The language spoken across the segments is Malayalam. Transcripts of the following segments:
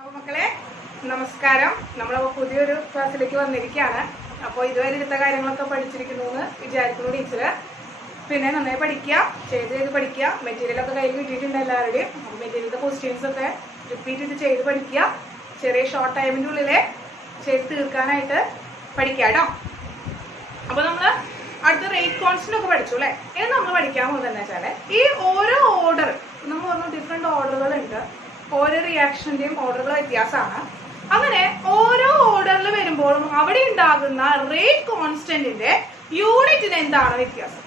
അപ്പോൾ മക്കളെ നമസ്കാരം. നമ്മൾ പുതിയൊരു ക്ലാസ്സിലേക്ക് വന്നിരിക്കുകയാണ്. അപ്പോൾ ഇതുവരെ എടുത്ത കാര്യങ്ങളൊക്കെ പഠിച്ചിരിക്കുന്നു എന്ന് വിചാരിക്കുന്നു ടീച്ചർ. പിന്നെ നന്നായി പഠിക്കുക, ചെയ്ത് പഠിക്കുക. മെറ്റീരിയലൊക്കെ കയ്യിൽ കിട്ടിയിട്ടുണ്ട് എല്ലാവരുടെയും. അപ്പോൾ മെറ്റീരിയലിൻ്റെ ക്വസ്റ്റ്യൻസ് ഒക്കെ റിപ്പീറ്റ് ചെയ്ത് പഠിക്കുക. ചെറിയ ഷോർട്ട് ടൈമിൻ്റെ ഉള്ളിൽ ചെയ്ത് തീർക്കാനായിട്ട് പഠിക്കുക കേട്ടോ. അപ്പോൾ നമ്മൾ അടുത്ത റേറ്റ് കോൺസ്റ്റന്റ് ഒക്കെ പഠിച്ചു അല്ലേ? ഇനി നമ്മൾ പഠിക്കാൻ പോകുന്നതെന്ന് വെച്ചാൽ ഈ ഓരോ ഓർഡർ നമ്മൾ പറഞ്ഞു ഡിഫറെൻറ്റ് ഓർഡറുകൾ ഉണ്ട്. ഓരോ റിയാക്ഷൻ്റെയും ഓർഡറുകൾ വ്യത്യാസമാണ്. അങ്ങനെ ഓരോ ഓർഡറിൽ വരുമ്പോഴും അവിടെ ഉണ്ടാകുന്ന റേറ്റ് കോൺസ്റ്റന്റിന്റെ യൂണിറ്റിന് എന്താണ് വ്യത്യാസം?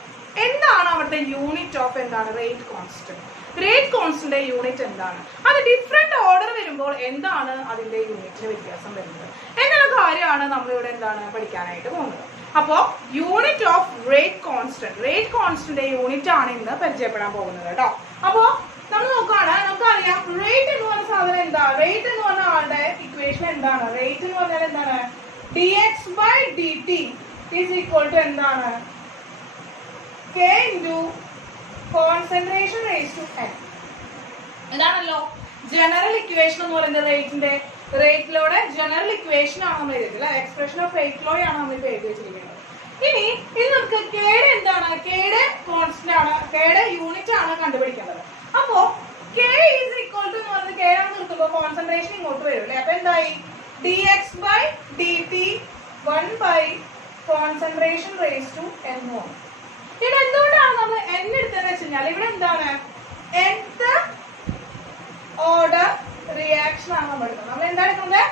എന്താണ് അവിടുത്തെ യൂണിറ്റ് ഓഫ് എന്താണ് rate constant? Rate constant unit എന്താണ്? അത് ഡിഫറെന്റ് ഓർഡർ വരുമ്പോൾ എന്താണ് അതിന്റെ യൂണിറ്റിന് വ്യത്യാസം വരുന്നത് എന്നുള്ള കാര്യമാണ് നമ്മളിവിടെ എന്താണ് പഠിക്കാനായിട്ട് പോകുന്നത്. അപ്പോൾ unit of rate constant unit ആണ് ഇന്ന് പരിചയപ്പെടാൻ പോകുന്നത് കേട്ടോ. അപ്പോൾ നമ്മൾ നോക്കുകയാണ്, നമുക്കറിയാം റേറ്റ് എന്ന് പറഞ്ഞ സാധനം എന്താ? റേറ്റ് എന്ന് പറഞ്ഞ ആളുടെ ഇക്വേഷൻ എന്താണ്? റേറ്റ് എന്ന് പറഞ്ഞാൽ എന്താണ്? dx/dt ഈസ് ഈക്വൽ ടു എന്താണ്? k into concentration raise to n. ഇതാണല്ലോ ജനറൽ ഇക്വേഷൻ എന്ന് പറയുന്നത്. റേറ്റിലൂടെ ജനറൽ ഇക്വേഷൻ ആണ് നമ്മൾ എഴുതിയത്, എക്സ്പ്രഷൻ ഓഫ് റേറ്റ് ലോ ആണ് നമ്മൾ എഴുതി വെച്ചിരിക്കുന്നത്. ഇനി ഇത് നമുക്ക് കെയുടെ എന്താണ്? കെയുടെ കോൺസ്റ്റന്റ് ആണ്, കെയുടെ യൂണിറ്റ് ആണ് കണ്ടുപിടിക്കേണ്ടത്. അപ്പോ k ഈസ് ഈക്വൽ ടു എന്ന് പറഞ്ഞത് k ആണ് നിർത്തുമ്പോൾ കോൺസെൻട്രേഷൻ ഇങ്ങോട്ട് വരും അല്ലേ? അപ്പൊ എന്തായി? dx/dt 1 concentration raise to n. ഇവിടെ എന്തുകൊണ്ടാണ് നമ്മൾ n എടുത്തതെന്ന് വെച്ച് കഴിഞ്ഞാൽ ഇവിടെ എന്താണ്? nth ഓർഡർ റിയാക്ഷൻ ആണ് നമ്മൾ എടുക്കുന്നത്. നമ്മൾ എന്താ എടുക്കുന്നത്?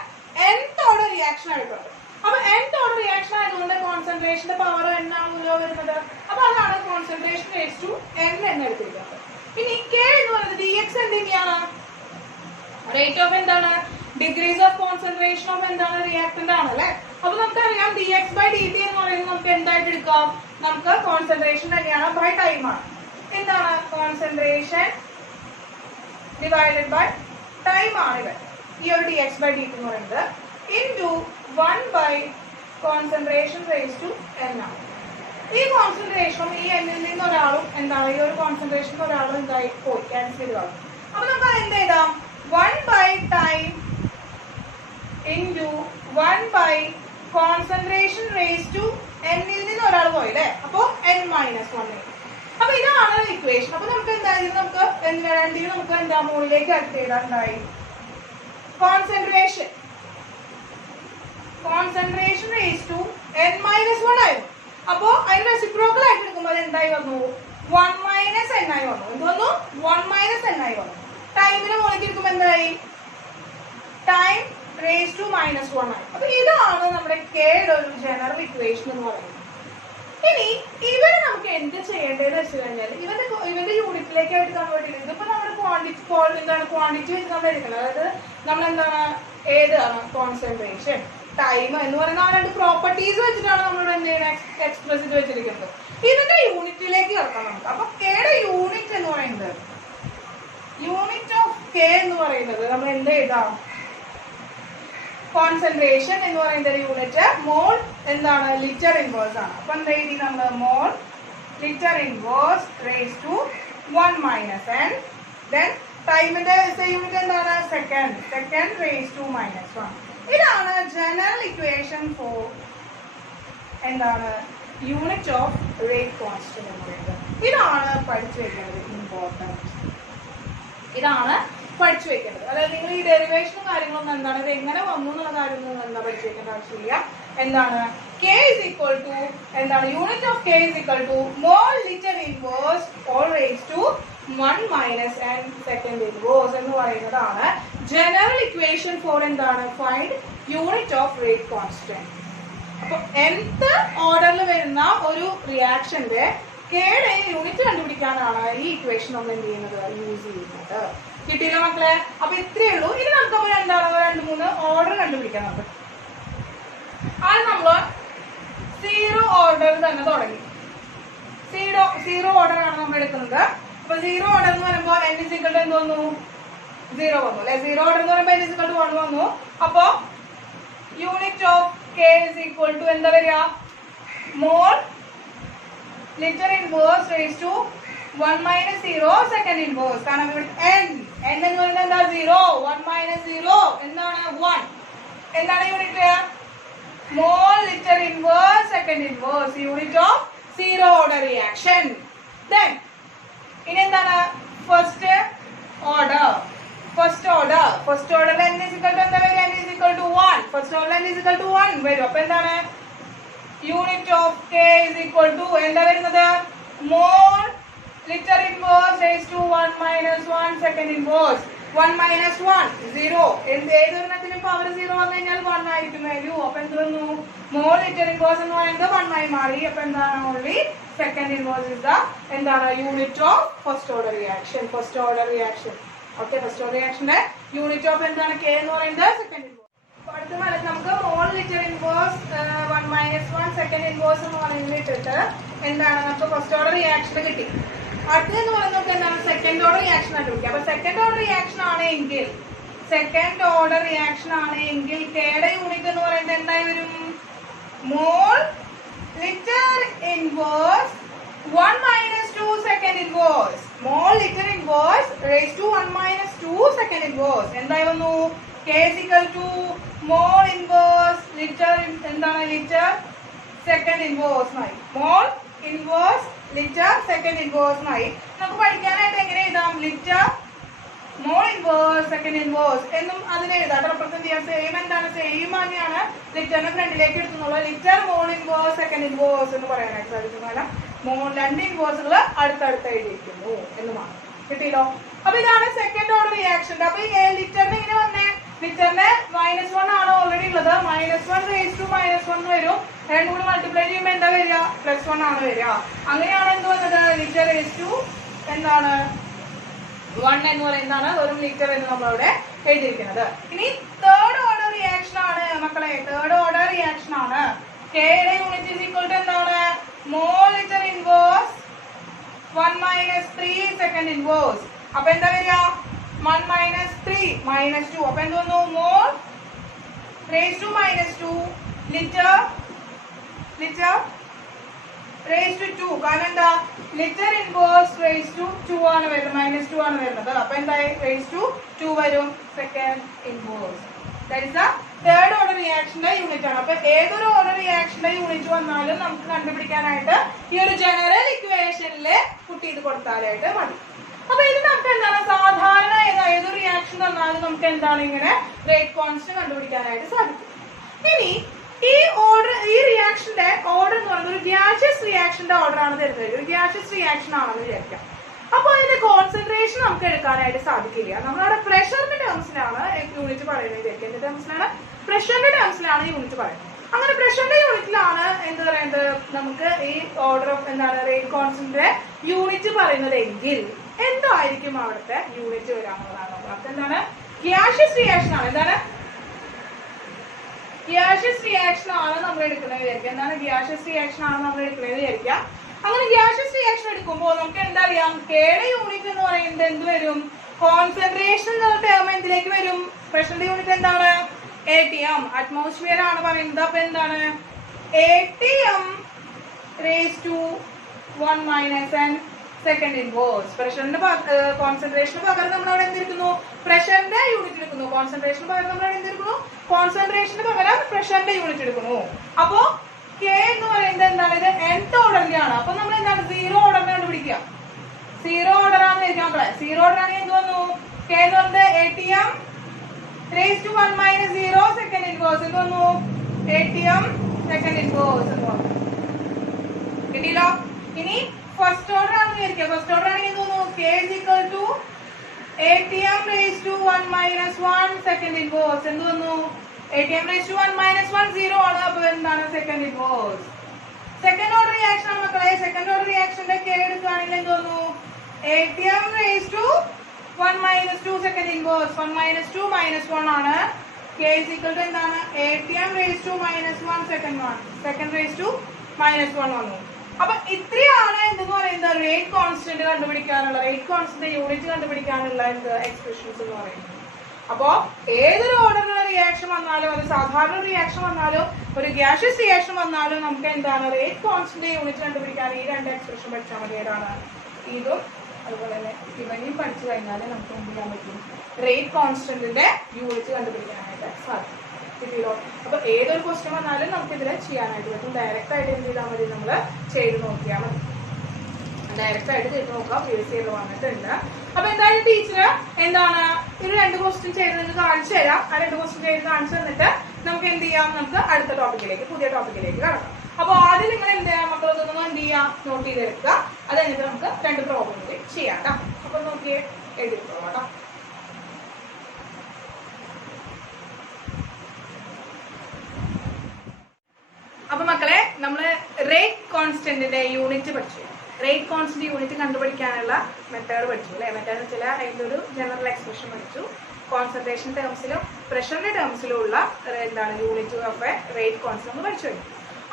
nth ഓർഡർ റിയാക്ഷൻ ആണ് എടുക്കുന്നത്. അപ്പൊ nth ഓർഡർ റിയാക്ഷൻ ആയതുകൊണ്ട് കോൺസെൻട്രേഷന്റെ പവർ n ആണല്ലോ വരുന്നത്. അപ്പൊ അതാണ് കോൺസെൻട്രേഷൻ റേസ് ടു n എന്ന് എടുത്തിരിക്കുന്നത്. ഇനി k എന്ന് പറയുന്നത് dx എന്താണ്? റേറ്റ് ഓഫ് എന്താണ്? ഡിഗ്രീസ് ഓഫ് കോൺസെൻട്രേഷൻ ഓഫ് എന്താണ്? റിയാക്ടന്റ് ആണ് അല്ലെ? അപ്പൊ നമുക്കറിയാം dx/dt എന്ന് പറയുന്നത് നമുക്ക് എന്തായിട്ട് എടുക്കാം? നമുക്ക് കോൺസെൻട്രേഷൻ തന്നെയാണ്, ബൈ ടൈം ആണ്. എന്താണ്? കോൺസെൻട്രേഷൻ ഡിവൈഡഡ് ബൈ ടൈം ആണ് ഇത്. ഈ ഒരു dx/dt എന്ന് പറയുന്നത് into 1 concentration raise to n ആണ്. ഈ കോൺസെൻട്രേഷനും ഈ n ൽ നിന്ന് ഒരാളും എന്താണ്? ഈ ഒരു കോൺസെൻട്രേഷൻ ഒരാളും എന്തായി പോയി, ക്യാൻസൽ ചെയ്ത് കളയും. അപ്പൊ നമുക്ക് അത് എന്ത് എഴുതാം? 1 time into 1 concentration raise to n ൽ നിന്ന് ഒരാൾ പോയി അല്ലേ? അപ്പൊ n-1. അപ്പൊ ഇതാണ് ഇക്വേഷൻ. അപ്പൊ നമുക്ക് എന്തായാലും നമുക്ക് രണ്ടിനും നമുക്ക് എന്താ മുകളിലേക്ക് അടുത്ത് എഴുതാൻ ഉണ്ടായി കോൺസെൻട്രേഷൻ റേസ് ടു n-1 ആയിരുന്നു. അപ്പോ അതിന് റെസിപ്രോക്കൽ ആയിട്ട് എടുക്കുമ്പോൾ എന്തായി വന്നു? 1 - n ആയി വന്നു. എന്ത് വന്നു? 1 - n ആയി വന്നു. ടൈമിന് മുകളിലേക്ക് എടുക്കുമ്പോൾ എന്തായി? ടൈം റേസ് ടു -1 ആയി. അപ്പൊ ഇതാണ് നമ്മുടെ കെയുടെ ഒരു ജനറൽ ഇക്വേഷൻ എന്ന് പറയുന്നത്. ഇനി ഇവിടെ നമുക്ക് എന്ത് ചെയ്യേണ്ടതെന്ന് വെച്ച് കഴിഞ്ഞാൽ ഇവന്റെ യൂണിറ്റിലേക്ക് ആയിട്ട് കൺവേർട്ട് ചെയ്യുന്നത്. ഇതിപ്പോ നമ്മുടെ ക്വാണ്ടിറ്റി വെച്ച് നമ്മൾ എടുക്കുന്നത്. അതായത് നമ്മൾ എന്താണ് ഏതാണ്? കോൺസെൻട്രേഷൻ, ടൈം എന്ന് പറയുന്ന ആ രണ്ട് പ്രോപ്പർട്ടീസ് വെച്ചിട്ടാണ് നമ്മളിവിടെ എന്ത് ചെയ്യുന്നത്? എക്സ്പ്രസ് ചെയ്ത് വെച്ചിരിക്കുന്നത്. ഇതിന്റെ യൂണിറ്റിലേക്ക് കിടക്കാം നമുക്ക്. അപ്പൊ കെയുടെ യൂണിറ്റ് എന്ന് പറയുന്നത്, യൂണിറ്റ് ഓഫ് കെ എന്ന് പറയുന്നത് നമ്മൾ എന്ത് എഴുതാം? കോൺസെൻട്രേഷൻ എന്ന് പറയുന്ന യൂണിറ്റ് മോൾ എന്താണ്? ലിറ്റർ ഇൻവേഴ്സ് ആണ്. അപ്പൊ എന്താ എഴുതി നമ്മൾ? Mole litre inverse raise to 1 - n. Then ടൈമിന്റെ യൂണിറ്റ് എന്താണ്? Second raise to -1. ഇതാണ് ജനറൽ ഇക്വേഷൻ ഫോർ എന്താണ്? യൂണിറ്റ് ഓഫ് റേറ്റ് കോൺസ്റ്റന്റ് എന്ന് പറയുന്നത്. ഇതാണ് പഠിച്ചു വെക്കേണ്ടത്, ഇമ്പോർട്ടൻറ്റ്. ഇതാണ് പഠിച്ചു വെക്കേണ്ടത്. അതായത് നിങ്ങൾ ഈ ഡെറിവേഷനും കാര്യങ്ങളൊന്നും എന്താണ്, ഇത് എങ്ങനെ വന്നു എന്നുള്ള കാര്യമൊന്നും എന്താ പഠിച്ചു വെക്കേണ്ട ആവശ്യമില്ല. എന്താണ്? k ഇസ് ഈക്വൽ ടു എന്താണ്? Unit of k is equal to mole litre inverse whole raise to 1 - n second inverse എന്ന് പറയുന്നതാണ് ജനറൽ ഇക്വേഷൻ ഫോർ എന്താണ്? Find unit of rate constant. അപ്പൊ nth ഓർഡറിൽ വരുന്ന ഒരു റിയാക്ഷന്റെ കെയുടെ യൂണിറ്റ് കണ്ടുപിടിക്കാനാണ് ഈ ഇക്വേഷൻ നമ്മൾ എന്ത് ചെയ്യുന്നത്? യൂസ് ചെയ്യുന്നത്. കിട്ടിയില്ല മക്കളെ? അപ്പൊ ഇത്രയേ ഉള്ളൂ. ഇനി നമുക്ക് എന്താണ് 2-3 ഓർഡർ കണ്ടുപിടിക്കാൻ നമുക്ക്. അത് നമ്മള് 0 ഓർഡർ തന്നെ തുടങ്ങി. 0 ഓർഡർ ആണ് നമ്മൾ എടുക്കുന്നത്. അപ്പൊ 0 ഓർഡർ എന്ന് പറയുമ്പോൾ n = എന്ത് വന്നു? 0 വന്നു അല്ലെ? 0 ഓർഡർ എന്ന് പറയുമ്പോൾ n = 1 വന്നു. അപ്പൊ unit of k is equal to എന്താ വരിക? Mole litre inverse raise to 1 minus 0 second inverse. കാരണം ഇവിടെ n എന്ന് പറയുന്നത് എന്താ 0. 1 minus 0 എന്താണ് 1. എന്താണ് unit? Mole litre inverse second inverse. Unit of zero order reaction. Then ഇനി എന്താണ് first order. First order n is equal to എന്താ വരും? n is equal to 1. First order n is equal to 1 വരും. അപ്പോൾ എന്താണ് unit of k is equal to എന്താ വരുന്നത്? Mole litre inverse raise to 1 minus 1 second inverse. 1 minus 1 0. ഏതൊരെണ്ണത്തിനും പവർ 0 വന്നു കഴിഞ്ഞാൽ 1 ആയിരിക്കും വാല്യൂ. അപ്പൊ എന്ത് വന്നു? മോൾ ലിറ്റർ ഇൻവേഴ്സ് എന്ന് പറയുന്നത് 1 ആയി മാറി. അപ്പൊ എന്താണ് only second inverse is the എന്താണ് unit of first order reaction. First order reaction. Okay, first order റിയാക്ഷന്റെ യൂണിറ്റ് ഓഫ് എന്താണ് k എന്ന് പറയുന്നത് സെക്കൻഡ് ഇൻവേഴ്സ്. അടുത്ത കാലത്ത് നമുക്ക് mole litre inverse 1 minus 1 second inverse എന്ന് പറയുന്നത് ഇട്ടിട്ട് എന്താണ് നമുക്ക് ഫസ്റ്റ് ഓർഡർ റിയാക്ഷൻ കിട്ടി. അടുത്തെന്ന് പറയുന്നത് നമുക്ക് എന്താണ് സെക്കൻഡ് ഓർഡർ റിയാക്ഷൻ കണ്ടുപിടിക്കുക. അപ്പൊ സെക്കൻഡ് ഓർഡർ റിയാക്ഷൻ ആണെങ്കിൽ കെയുടെ യൂണിറ്റ് എന്ന് പറയുന്നത് എന്തായി വരും? Mole litre inverse 1 minus 2 second inverse. Mole litre inverse raise to 1 minus 2 second inverse എന്തായി വന്നു? k is equal to mole inverse litre എന്താണ് ലിറ്റർ സെക്കൻഡ് ഇൻവേഴ്സ് ആയി. Mole inverse litre second inverse ആയി. നമുക്ക് പഠിക്കാനായിട്ട് എങ്ങനെ എഴുതാം? Litre mole inverse second inverse എന്നും അതിനെ എഴുതാം. റെപ്രസെന്റ് ചെയ്യാം. സെയിം എന്താണ്? സെയിം തന്നെയാണ്. ലിറ്ററിനെ ഫ്രണ്ടിലേക്ക് എടുത്തുള്ളത്. Litre mole inverse second inverse എന്ന് പറയാനായിട്ട് സാധിക്കും. കാരണം രണ്ട് ഇൻവേഴ്സുകൾ അടുത്തടുത്ത് എഴുതിയിരിക്കുന്നു എന്നുമാണ്. കിട്ടിയല്ലോ? അപ്പൊ ഇതാണ് സെക്കൻഡ് ഓർഡർ റിയാക്ഷൻ. അപ്പൊ ഈ ലിറ്ററിന് ഇങ്ങനെ വന്നേ, ലിറ്ററിന് -1 ആണ് ഓൾറെഡി ഉള്ളത്. -1 റേസ് ടു -1 വരും. രണ്ടും കൂടി മൾട്ടിപ്ലൈ ചെയ്യുമ്പോൾ എന്താ വരിക? +1 ആണ് വരിക. അങ്ങനെയാണ് എന്ത് വന്നത്? ലിറ്റർ റേസ് ടു എന്താണ് 1 എന്ന് പറയുന്നതാണ് ഒരു ലിറ്റർ എന്ന് നമ്മളവിടെ എഴുതിയിരിക്കുന്നത്. ഇനി തേർഡ് ഓർഡർ റിയാക്ഷൻ ആണ് മക്കളെ. തേർഡ് ഓർഡർ റിയാക്ഷൻ ആണ്. കെയുടെ യൂണിറ്റ് ഈസ് ഈക്വൽ ടു എന്താണ്? Mole litre inverse 1 minus 3 second inverse. അപ്പൊ എന്താ വരിക? 1 minus 3 -2. അപ്പൊ എന്ത് വന്നു? Mole raise to -2 litre raise to 2. കാരണം എന്താ? ലിറ്റർ ഇൻവേഴ്സ് റേസ് ടു 2 ആണ് വരുന്നത്. -2 ആണ് വരുന്നത്. അപ്പൊ എന്തായി? റേസ് ടു 2 വരും second inverse. That is the third order റിയാക്ഷന്റെ യൂണിറ്റ് ആണ്. അപ്പൊ ഏതൊരു ഓർഡർ റിയാക്ഷന്റെ യൂണിറ്റ് വന്നാലും നമുക്ക് കണ്ടുപിടിക്കാനായിട്ട് ഈ ഒരു ജനറൽ ഇക്വേഷനില് പുട്ട് ചെയ്ത് കൊടുത്താലായിട്ട് മതി. അപ്പൊ ഇത് നമുക്ക് എന്താണ് സാധാരണ ഏതൊരു റിയാക്ഷൻ തന്നാലും നമുക്ക് എന്താണ് ഇങ്ങനെ റേറ്റ് കോൺസ്റ്റന്റ് കണ്ടുപിടിക്കാനായിട്ട് സാധിക്കും. ഇനി ഈ റിയാക്ഷന്റെ ഓർഡർ എന്ന് പറയുന്നത് ഒരു ഗ്യാഷ്യസ് റിയാക്ഷന്റെ ഓർഡർ ആണ് തരുന്നത്. ഒരു ഗ്യാഷ്യസ് റിയാക്ഷൻ ആണെന്ന് വിചാരിക്കാം. അപ്പൊ അതിന്റെ കോൺസെൻട്രേഷൻ നമുക്ക് എടുക്കാനായിട്ട് സാധിക്കില്ല. നമ്മളവിടെ പ്രഷറിന്റെ ടേംസിലാണ് യൂണിറ്റ് പറയുന്നത്. എന്ത് ടേംസിലാണ്? പ്രഷറിന്റെ ടേംസിലാണ് യൂണിറ്റ് പറയുന്നത്. അങ്ങനെ പ്രഷറിന്റെ യൂണിറ്റിലാണ് എന്ത് പറയുന്നത് നമുക്ക് ഈ ഓർഡർ ഓഫ് എന്താണ് റേറ്റ് കോൺസ്റ്റന്റിന്റെ യൂണിറ്റ് പറയുന്നത് എങ്കിൽ എന്തായിരിക്കും അവിടുത്തെ യൂണിറ്റ് വരാനുള്ളതാണ്. അവിടുത്തെ എന്താണ്? ഗ്യാഷ്യസ് റിയാക്ഷൻ ആണ്. എന്താണ്? ഗ്യാഷ്യസ് റിയാക്ഷൻ ആണ് നമ്മൾ എടുക്കുന്നത് വിചാരിക്കാം. എന്താണ്? ഗ്യാഷ്യസ് റിയാക്ഷൻ ആണ് നമ്മൾ എടുക്കുന്നത് വിചാരിക്കാം. അങ്ങനെ ഗ്യാഷ്യസ് റിയാക്ഷൻ എടുക്കുമ്പോൾ നമുക്ക് എന്താ അറിയാം? കെയുടെ യൂണിറ്റ് എന്ന് പറയുന്നത് എന്ത് വരും? കോൺസെൻട്രേഷൻ എന്നുള്ള ടേം എന്തിലേക്ക് വരും? പ്രഷറിന്റെ യൂണിറ്റ് എന്താണ്? ATM. അറ്റ്മോസ്ഫിയർ ആണ് പറയുന്നത്. അപ്പൊ എന്താണ്? ATM raise to 1 minus n second inverse. പ്രഷറിന്റെ കോൺസെൻട്രേഷന് പകരം നമ്മൾ അവിടെ എന്തെടുക്കുന്നു? പ്രഷറിന്റെ യൂണിറ്റ് എടുക്കുന്നു. കോൺസെൻട്രേഷന് പകരം നമ്മൾ അവിടെ എന്തെടുക്കുന്നു? കോൺസെൻട്രേഷന് പകരം പ്രഷറിന്റെ യൂണിറ്റ് എടുക്കുന്നു. അപ്പോ k എന്ന് പറയുന്നത് എന്താണ്? ഇത് nth ഓർഡറിലാണ്. അപ്പൊ നമ്മൾ എന്താണ്? 0 ഓർഡറിനെ കണ്ടുപിടിക്കുക. 0 ഓർഡർ ആണെന്ന് വിചാരിക്കാം മക്കളെ. 0 ഓർഡർ ആണെങ്കിൽ എന്ത് വന്നു? k എന്ന് പറയുന്നത് ATM raise to 1 minus 0 second inverse. ഇത് വന്നു ATM സെക്കൻഡ് ഇൻവേഴ്സ് എന്ന് പറഞ്ഞു. കിട്ടിയല്ലോ? ഇനി ഫസ്റ്റ് ഓർഡർ ആണെന്ന് വിചാരിക്കുക. ഫസ്റ്റ് ഓർഡർ ആണെങ്കിൽ എന്ത് വന്നു? k is equal to ATM raised to 1 minus 1 second inverse. എന്ത് വന്നു? ATM raised to 1 minus 1 0 ആണ്. അപ്പോൾ എന്താണ്? Second inverse. Second order reaction ആണ് മക്കളെ. സെക്കൻഡ് ഓർഡർ റിയാക്ഷന്റെ k എടുക്കുകയാണെങ്കിൽ എന്ത് വന്നു? ATM raised to 1 minus 2 second inverse. 1 minus 2 minus 1 ആണ്. k is equal to എന്താണ്? ATM raised to minus 1 second 1. Second raised to minus 1 വന്നു. അപ്പൊ ഇത്രയാണ് എന്തെന്ന് പറയുന്നത് റേറ്റ് കോൺസ്റ്റന്റ് കണ്ടുപിടിക്കാനുള്ള റേറ്റ് കോൺസ്റ്റന്റ് യൂണിറ്റ് കണ്ടുപിടിക്കാനുള്ള എക്സ്പ്രഷൻസ് എന്ന് പറയുന്നത്. അപ്പോ ഏതൊരു ഓർഡറിലുള്ള റിയാക്ഷൻ വന്നാലും, അത് സാധാരണ റിയാക്ഷൻ വന്നാലും, ഒരു ഗ്യാഷ്യസ് റിയാക്ഷൻ വന്നാലും നമുക്ക് എന്താണ് റേറ്റ് കോൺസ്റ്റന്റ് യൂണിറ്റ് കണ്ടുപിടിക്കാൻ ഈ രണ്ട് എക്സ്പ്രഷൻ പഠിച്ചാൽ മതി. ഏതാണ്? ഇതും അതുപോലെ തന്നെ ഇവനെയും പഠിച്ചു കഴിഞ്ഞാൽ നമുക്ക് എന്ത് ചെയ്യാൻ പറ്റും, റേറ്റ് കോൺസ്റ്റന്റിന്റെ യൂണിറ്റ് കണ്ടുപിടിക്കാനായിട്ട് സാധിക്കും. കിട്ടിയല്ലോ. അപ്പൊ ഏതൊരു ക്വസ്റ്റ്യൻ വന്നാലും നമുക്ക് ഇതിൽ ചെയ്യാനായിട്ട് പറ്റും. ഡയറക്റ്റ് ആയിട്ട് എന്ത് ചെയ്താൽ മതി, നമ്മൾ ചെയ്ത് നോക്കിയാൽ മതി. ഡയറക്റ്റ് ആയിട്ട് ചെയ്ത് നോക്കാം. പ്രീവിയസ് ഇയർ വന്നിട്ടുണ്ട്. അപ്പൊ എന്തായാലും ടീച്ചർ എന്താണ് ഒരു 2 ക്വസ്റ്റ്യൻ ചെയ്ത് നിങ്ങൾക്ക് കാണിച്ചു തരാം. ആ 2 ക്വസ്റ്റ്യൻ ചെയ്ത് കാണിച്ചു തന്നിട്ട് നമുക്ക് എന്ത് ചെയ്യാം, നമുക്ക് അടുത്ത ടോപ്പിക്കിലേക്ക്, പുതിയ ടോപ്പിക്കിലേക്ക് കടക്കാം. അപ്പൊ ആദ്യം നിങ്ങൾ എന്ത് ചെയ്യാം, മക്കളൊന്നും എന്ത് ചെയ്യാം, നോട്ട് ചെയ്തെടുക്കുക. അത് കഴിഞ്ഞിട്ട് നമുക്ക് 2 പ്രോബ്ലം കൂടി ചെയ്യാം കേട്ടോ. അപ്പൊ നോക്കിയേ, എഴുതിക്കോളാം കേട്ടോ. അപ്പൊ മക്കളെ, നമ്മള് റേറ്റ് കോൺസ്റ്റന്റിന്റെ യൂണിറ്റ് പഠിച്ചു. റേറ്റ് കോൺസ്റ്റന്റ് യൂണിറ്റ് കണ്ടുപിടിക്കാനുള്ള മെത്തേഡ് പഠിച്ചു അല്ലെ. മെത്തേഡ് വെച്ചാൽ അതിൻ്റെ ഒരു ജനറൽ എക്സ്പ്രഷൻ പഠിച്ചു. കോൺസെൻട്രേഷൻ ടേംസിലും പ്രഷറിന്റെ ടേംസിലും ഉള്ള എന്താണ് unit of A rate constant പഠിച്ചു കഴിഞ്ഞു.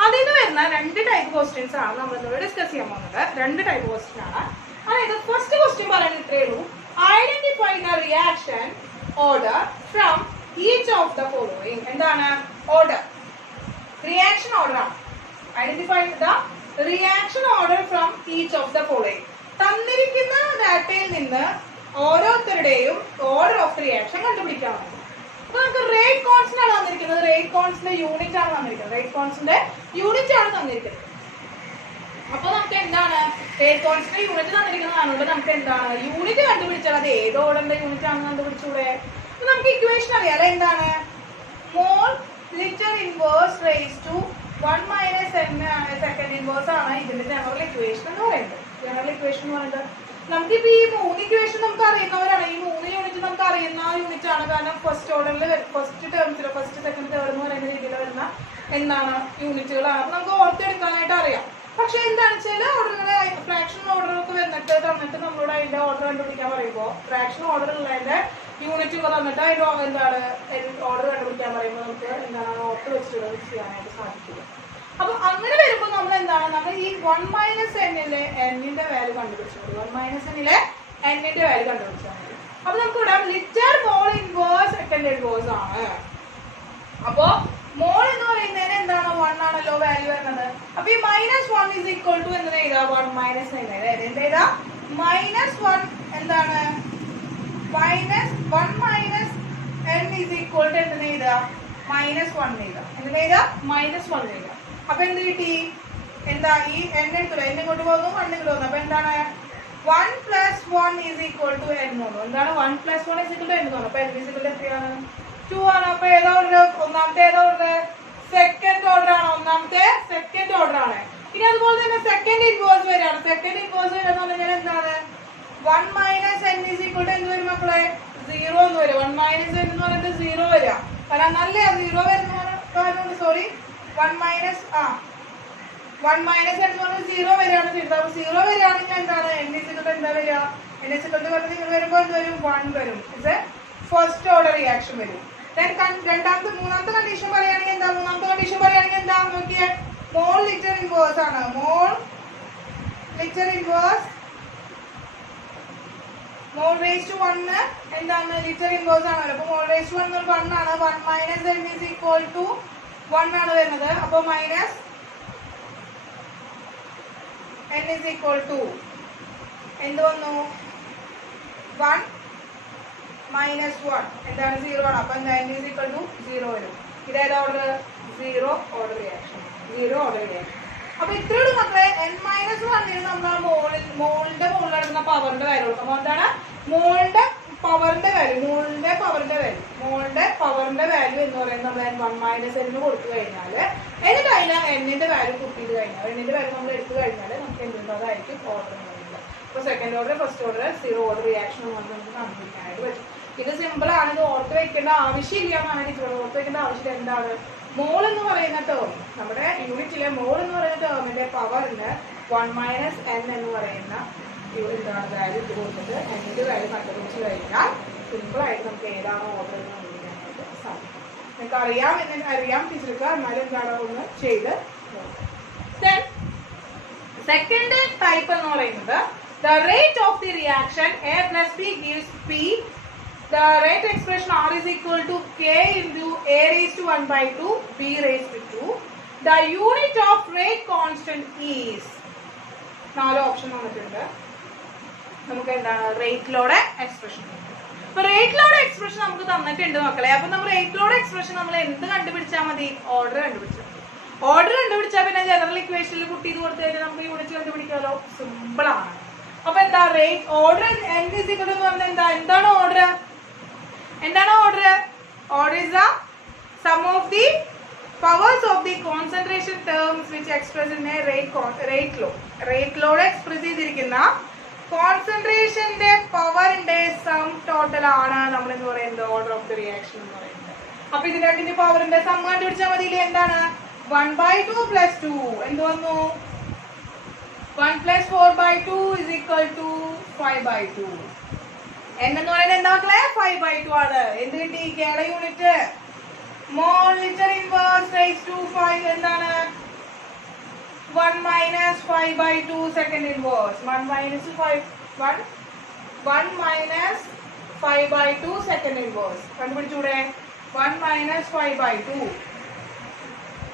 അതിൽ നിന്ന് വരുന്ന 2 ടൈപ്പ് ക്വസ്റ്റ്യൻസ് ആണ് നമ്മൾ ഇന്നോട് ഡിസ്കസ് ചെയ്യാൻ പോകുന്നത്. 2 ടൈപ്പ് ക്വസ്റ്റ്യൻ ആണ്. അതായത് ഫസ്റ്റ് ക്വസ്റ്റ്യൻ പറയുന്നത് ഇത്രയേ ഉള്ളൂ, identify the reaction order from each of the following. എന്താണ് ഓർഡർ? റിയാക്ഷൻ ഓർഡർ ആണ്. Identify the reaction order from each of the following. തന്നിരിക്കുന്ന ഡാറ്റയിൽ നിന്ന് ഓരോരുത്തരുടെയും ഓർഡർ ഓഫ് റിയാക്ഷൻ കണ്ടുപിടിക്കാൻ പറ്റും. അപ്പൊ നമുക്ക് റേറ്റ് കോൺസ്റ്റന്റ് ആണ് തന്നിരിക്കുന്നത്. റേറ്റ് കോൺസ്റ്റന്റ് യൂണിറ്റ് ആണ് തന്നിരിക്കുന്നത്. റേറ്റ് കോൺസ്റ്റന്റ് യൂണിറ്റ് ആണ് തന്നിരിക്കുന്നത്. അപ്പൊ നമുക്ക് എന്താണ് റേറ്റ് കോൺസ്റ്റന്റ് യൂണിറ്റ് തന്നിരിക്കുന്നതാണുകൊണ്ട് നമുക്ക് എന്താണ് യൂണിറ്റ് കണ്ടുപിടിച്ചാൽ അത് ഏത് ഓർഡറിന്റെ യൂണിറ്റ് ആണെന്ന് കണ്ടുപിടിച്ചൂടെ. അപ്പൊ നമുക്ക് ഇക്വേഷൻ അറിയാം. എന്താണ് mole litre inverse raise to 1 minus n second inverse ആണ് ഇതിന്റെ ജനറൽ ഇക്വേഷൻ എന്ന് പറയുന്നത്. ജനറൽ ഇക്വേഷൻ എന്ന് പറയുന്നത് നമുക്കിപ്പോ ഈ 3 ഇക്വേഷൻ നമുക്ക് അറിയുന്നവരാണ്. ഈ 3 യൂണിറ്റ് നമുക്ക് അറിയുന്ന യൂണിറ്റ് ആണ്. കാരണം ഫസ്റ്റ് ഓർഡറിൽ ഫസ്റ്റ് ടേംസിലോ ഫസ്റ്റ് സെക്കൻഡ് തേർഡ് എന്ന് പറയുന്ന രീതിയിൽ വരുന്ന എന്താണ് യൂണിറ്റുകളാണ്. അപ്പൊ നമുക്ക് ഓർത്തെടുക്കാനായിട്ട് അറിയാം. പക്ഷെ എന്താണ് ചില ഓർഡറുകളെ ഫ്രാക്ഷൻ ഓർഡറൊക്കെ വന്നിട്ട് തന്നിട്ട് നമ്മളോട് അതിന്റെ ഓർഡർ കണ്ടുപിടിക്കാൻ പറയുമ്പോൾ ഫ്രാക്ഷൻ ഓർഡർ ഉള്ളതിന്റെ യൂണിറ്റുകൾ തന്നിട്ട് അതിന്റെ എന്താണ് ഓർഡർ കണ്ടുപിടിക്കാൻ പറയുമ്പോൾ നമുക്ക് എന്താണ് ഓർത്ത് വെച്ചിട്ടുള്ളത് ചെയ്യാനായിട്ട് സാധിക്കില്ല. അപ്പൊ അങ്ങനെ വരുമ്പോൾ നമ്മൾ എന്താണ് നമ്മൾ ഈ 1 മൈനസ് എന്നിലെ എന്നിന്റെ വാല്യൂ കണ്ടുപിടിച്ചാൽ മതി. 1 മൈനസ് എന്നിലെ എന്നിന്റെ വാല്യൂ കണ്ടുപിടിച്ചാൽ മതി. അപ്പൊ നമുക്ക് ഇവിടെ litre mole inverse second inverse ആണ്. അപ്പൊ മോൾ എന്ന് പറയുന്നതിന് എന്താണ് 1 ആണല്ലോ വാല്യൂ വരുന്നത്. അപ്പൊ ഈ -1 ഇസ് ഈക്വൽ ടു എന്ത് എഴുതാ 1 മൈനസ് എന്ത് എഴുതാ -1 എന്താണ് -1 minus n is equal to എന്ത് എഴുതാ -1 എഴുതാ. എന്ത് എഴുതാ -1 എഴുതാ. അപ്പൊ എന്ത് കിട്ടി, എന്താ ഈ n എടുത്തോ, n ഇങ്ങോട്ട് പോകുന്നു 1 ഇങ്ങോട്ട് പോകുന്നു. അപ്പൊ എന്താണ് 1 + 1 ഇസ് ഈക്വൽ ടു n തോന്നുന്നു. എന്താണ് 1 + 1 ഇസ് ഈക്വൽ ടു n തോന്നുന്നു. അപ്പൊ n ഇസ് ഈക്വൽ ടു എത്രയാണ് 2 ആണ്. അപ്പൊ ഏതാ ഓർഡർ? ഒന്നാമത്തെ ഏതാ ഓർഡർ? സെക്കൻഡ് ഓർഡർ ആണ്. ഒന്നാമത്തെ സെക്കൻഡ് ഓർഡർ ആണ്. ഇനി അതുപോലെ തന്നെ സെക്കൻഡ് ഇൻവേഴ്സ് വരെയാണ്. സെക്കൻഡ് ഇൻവേഴ്സ് വരെയെന്ന് പറഞ്ഞാൽ എന്താണ് 1 minus n is equal to എന്ത് വരും മക്കളെ 0 എന്ന് വരും. 1 മൈനസ് n എന്ന് പറഞ്ഞിട്ട് 0 വരിക. കാരണം നല്ല 0 വരുന്ന സോറി 1 മൈനസ് n എന്ന് പറഞ്ഞാൽ 0 വരെയാണ് ചെയ്തത്. അപ്പൊ 0 വരെയാണെങ്കിൽ എന്താണ് n ഇസ് ഈക്വൽ ടു എന്താ വരിക n ഇസ് ഈക്വൽ ടു പറഞ്ഞ് നിങ്ങൾ വരുമ്പോൾ എന്ത് വരും 1 വരും. ഇത് ഫസ്റ്റ് ഓർഡർ റിയാക്ഷൻ വരും. മൂന്നാമത്തെ കണ്ടീഷൻ പറയുകയാണെങ്കിൽ എന്താ നോക്കിയേ മോൾ ലിറ്റർ ഇൻവേഴ്സ് ആണ്. Mole litre inverse mole raise to 1 എന്താണ് ലിറ്റർ ഇൻവേഴ്സ് ആണല്ലോ. അപ്പൊ മോൾ റേസ് ടു 1 1 ആണ്. 1 minus n is equal to 1 ആണ് വരുന്നത്. അപ്പൊ minus n is equal to എന്ത് വന്നു 1 മൈനസ് 1 എന്താണ് 0 ആണ്. അപ്പൊ n ഇസ് ഈക്വൽ ടു 0 വരും. ഇതേതാ ഓർഡർ 0 ഓർഡർ റിയാക്ഷൻ. അപ്പൊ ഇത്രയോട് മക്കളെ n-1 നമ്മൾ മോളിന്റെ മുകളിൽ നടക്കുന്ന പവറിന്റെ വാല്യൂ കൊടുക്കും. എന്താണ് മോളിന്റെ പവറിന്റെ വാല്യൂ എന്ന് പറയുന്നത് നമ്മൾ n1 - n കൊടുത്തു കഴിഞ്ഞാൽ എന്നിട്ട് അതിന് എന്നിന്റെ വാല്യൂ കൂട്ടിയിട്ട് കഴിഞ്ഞാൽ എന്നിന്റെ വാല്യൂ നമ്മൾ എടുത്തു കഴിഞ്ഞാൽ നമുക്ക് എന്തുണ്ടാതായിരിക്കും ഓർഡർ ചെയ്യുന്നത്. അപ്പൊ second order first order 0 order reaction നമുക്ക് കണ്ടുപിടിക്കാനായിട്ട് പറ്റും. ഇത് സിമ്പിൾ ആണ്. ഇത് ഓർത്ത് വെക്കേണ്ട ആവശ്യമില്ല എന്നാണ് ടീച്ചർ. ഓർത്ത് വെക്കേണ്ട ആവശ്യമില്ല. എന്താണ് മോൾ എന്ന് പറയുന്ന ടേം നമ്മുടെ യൂണിറ്റിലെ മോൾ എന്ന് പറയുന്ന ടേമിന്റെ പവറിന് 1 മൈനസ് n എന്ന് പറയുന്ന എന്താണ് വാല്യൂ ഇട്ട് കൊടുത്തിട്ട് എന്നിന്റെ വാല്യൂ കണ്ടുപിടിച്ച് കഴിഞ്ഞാൽ സിമ്പിൾ ആയിട്ട് നമുക്ക് ഏതാണ് ഓർഡർ എന്ന് കണ്ടുപിടിക്കാനായിട്ട് സാധിക്കും. നിങ്ങൾക്ക് അറിയാം ടീച്ചർക്ക്. എന്നാലും എന്താണ് ഒന്ന് ചെയ്ത് സെക്കൻഡ് ടൈപ്പ് എന്ന് പറയുന്നത് the rate of the reaction A plus B gives P. The rate expression R is equal to K into A raised to 1/2 B raised to 2. The unit of rate constant is 4 option വന്നിട്ടുണ്ട്. നമുക്ക് എന്താണ് റേറ്റ് ലോഡ് എക്സ്പ്രഷൻ. അപ്പൊ റേറ്റ് ലോഡ് എക്സ്പ്രഷൻ നമുക്ക് തന്നിട്ടുണ്ട് മക്കളെ. അപ്പൊ നമ്മൾ റേറ്റ് ലോഡ് എക്സ്പ്രഷൻ നമ്മൾ എന്ത് കണ്ടുപിടിച്ചാൽ മതി? ഓർഡർ കണ്ടുപിടിച്ചാൽ മതി. ഓർഡർ കണ്ടുപിടിച്ചാൽ പിന്നെ ജനറൽ ഇക്വേഷനിൽ കുട്ടി ഇത് കൊടുത്തു കഴിഞ്ഞാൽ നമുക്ക് യൂണിറ്റ് കണ്ടുപിടിക്കാമല്ലോ. സിമ്പിൾ ആണ്. അപ്പൊ എന്താ rate order n is equal to പറഞ്ഞാൽ എന്താ? എന്താണ് ഓർഡർ? എന്താണ് order? Order is the sum of the powers of the concentration terms which express in a rate law. Rate law express ചെയ്തിരിക്കുന്ന കോൺസെൻട്രേഷന്റെ പവറിന്റെ സം ടോട്ടൽ ആണ് നമ്മൾ എന്ന് പറയുന്നത് ഓർഡർ ഓഫ് ദി റിയാക്ഷൻ എന്ന് പറയുന്നത്. അപ്പൊ ഇത് രണ്ടിന്റെ പവറിന്റെ സം കണ്ടുപിടിച്ചാൽ മതിയില്ലേ? എന്താണ് 1/2 + 2 എന്ത് വന്നു? 1 + 4/2 is equal to 5/2. n എന്ന് പറയുന്നത് എന്താ മക്കളെ? 5/2 ആണ്. എന്ത് കിട്ടി? കേള unit mole litre inverse raise to 5 എന്താണ്? 1 - 5/2 സെക്കൻഡ് ഇൻവേഴ്സ്. 1 - 5/2 സെക്കൻഡ് ഇൻവേഴ്സ് കണ്ടുപിടിച്ചൂടെ? 1 - 5/2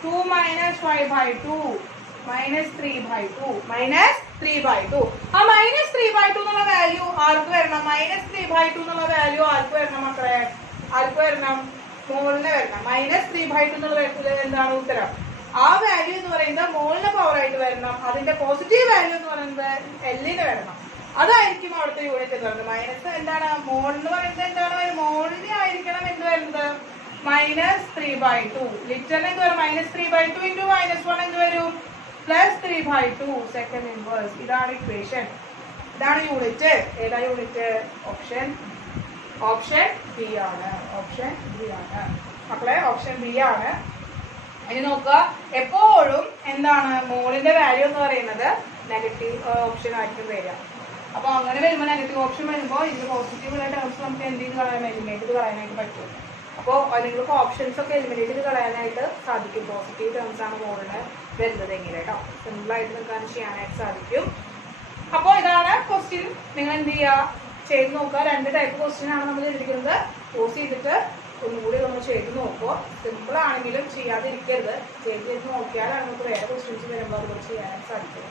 2 - 5/2 -3/2 -3/2. ആ -3/2 എന്നുള്ള വാല്യൂ ആർക്ക് വരണം? -3/2 എന്നുള്ള വാല്യൂ ആർക്ക് വരണം മക്കളെ? ആർക്ക് വരണം? മോളിന് വരണം. -3/2 എന്നുള്ള എന്താണ് ഉത്തരം? ആ വാല്യൂ എന്ന് പറയുന്നത് മോളിന്റെ പവർ ആയിട്ട് വരണം. അതിന്റെ പോസിറ്റീവ് വാല്യൂ എന്ന് പറയുന്നത് എല്ലിന് വരണം. അതായിരിക്കും അവിടുത്തെ യൂണിറ്റ് എന്ന് പറയുന്നത്. മൈനസ് എന്താണ്? മോളിന് പറയുന്നത് എന്താണ്? മോളിന് ആയിരിക്കണം എന്ത് വരുന്നത്? -3/2. ലിറ്ററിന് എന്ത് വരും? -3/2 × -1 എന്ത് വരും? +3/2 സെക്കൻഡ് ഇൻവേഴ്സ്. ഇതാണ് ഇക്വേഷൻ. ഇതാണ് യൂണിറ്റ്. ഏതാ യൂണിറ്റ്? ഓപ്ഷൻ ബി ആണ്. ഓപ്ഷൻ ബി ആണ് മക്കളെ. ഓപ്ഷൻ ബി ആണ്. ഇനി നോക്കുക, എപ്പോഴും എന്താണ് മോളിന്റെ വാല്യൂ എന്ന് പറയുന്നത് നെഗറ്റീവ് ഓപ്ഷൻ ആയിരിക്കും വരിക. അപ്പൊ അങ്ങനെ വരുമ്പോൾ നെഗറ്റീവ് ഓപ്ഷൻ വരുമ്പോൾ ഇതിന്റെ പോസിറ്റീവ് ഉള്ള ടേംസ് നമുക്ക് എന്ത് ചെയ്ത് കളയാൻ എലിമിനേറ്റ് ചെയ്ത് കളയാനായിട്ട് പറ്റും. അപ്പോൾ നിങ്ങൾക്ക് ഓപ്ഷൻസ് ഒക്കെ എലിമിനേറ്റ് ചെയ്ത് കളയാനായിട്ട് സാധിക്കും. പോസിറ്റീവ് ടേംസ് ആണ് മോളിന് വരുന്നത് എങ്ങനെ കേട്ടോ. സിമ്പിളായിട്ട് നിങ്ങൾക്ക് ചെയ്യാനായിട്ട് സാധിക്കും. അപ്പോൾ ഇതാണ് ക്വസ്റ്റ്യൻ. നിങ്ങൾ എന്ത് ചെയ്യുക? ചെയ്ത് നോക്കുക. 2 ടൈപ്പ് ക്വസ്റ്റ്യൻ ആണ് നമ്മൾ എഴുതിയിരിക്കുന്നത്. പോസ് ചെയ്തിട്ട് ഒന്നുകൂടി നമ്മൾ ചെയ്ത് നോക്കുക. സിമ്പിൾ ആണെങ്കിലും ചെയ്യാതിരിക്കരുത്. ചെയ്ത് നോക്കിയാലാണ് നമുക്ക് വേറെ ക്വസ്റ്റ്യൻസ് വരുമ്പോൾ അതുപോലെ ചെയ്യാനായിട്ട് സാധിക്കും.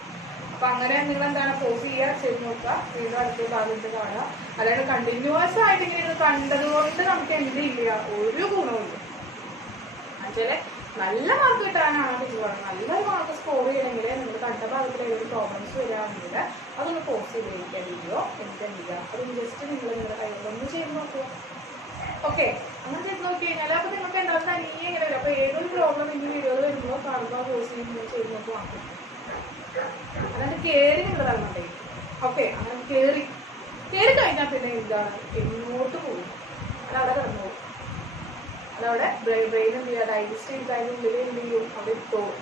അപ്പൊ അങ്ങനെ നിങ്ങൾ എന്താണ് പോസ് ചെയ്യുക, ചെയ്ത് നോക്കുക. വീണ്ടും അടുത്ത ഭാഗത്ത് കാണുക. അതായത് കണ്ടിന്യൂസ് ആയിട്ട് ഇങ്ങനെ ഇത് കണ്ടതുകൊണ്ട് നമുക്ക് എന്തില്ല, ഒരു ഗുണവുമില്ല. എന്നുവെച്ചാല് നല്ല മാർക്ക് കിട്ടാനാണ് ഇത് പറയുന്നത്. നല്ലൊരു മാർക്ക് സ്കോർ ചെയ്യണമെങ്കിൽ നിങ്ങൾ കണ്ട ഭാഗത്തിൽ ഏതൊരു പ്രോബ്ലംസ് വരികയാണെങ്കിൽ അതൊന്ന് പോസ് ചെയ്തിരിക്കുക. വീഡിയോ എന്നിട്ട് എന്ത് ചെയ്യുക, അതൊന്ന് ജസ്റ്റ് നിങ്ങളുടെ കൈകൊണ്ടൊന്ന് ചെയ്ത് നോക്കുക. ഓക്കെ, അങ്ങനെ ചെയ്ത് നോക്കി കഴിഞ്ഞാൽ അപ്പൊ നിങ്ങൾക്ക് എന്തായാലും തനിയെ ഇങ്ങനെ വരും. അപ്പൊ ഏതൊരു പ്രോബ്ലം ഇനി വീഡിയോ വരുമ്പോൾ കാണുമ്പോൾ പോസ് ചെയ്ത് നോക്കുക. അതായത് കയറി നിങ്ങൾ തരണേ. ഓക്കെ, അങ്ങനെ കയറി കഴിഞ്ഞാൽ പിന്നെ എന്താണ് എങ്ങോട്ട് പോകും, അതവിടെ കിടന്നു പോകും. അതവിടെ ബ്രെയിൻ എന്ത് ചെയ്യുക, ഡൈജസ്റ്റ് ചെയ്താലും ഉള്ളിൽ എന്ത് ചെയ്യും, അവിടെ ഇട്ടോളും.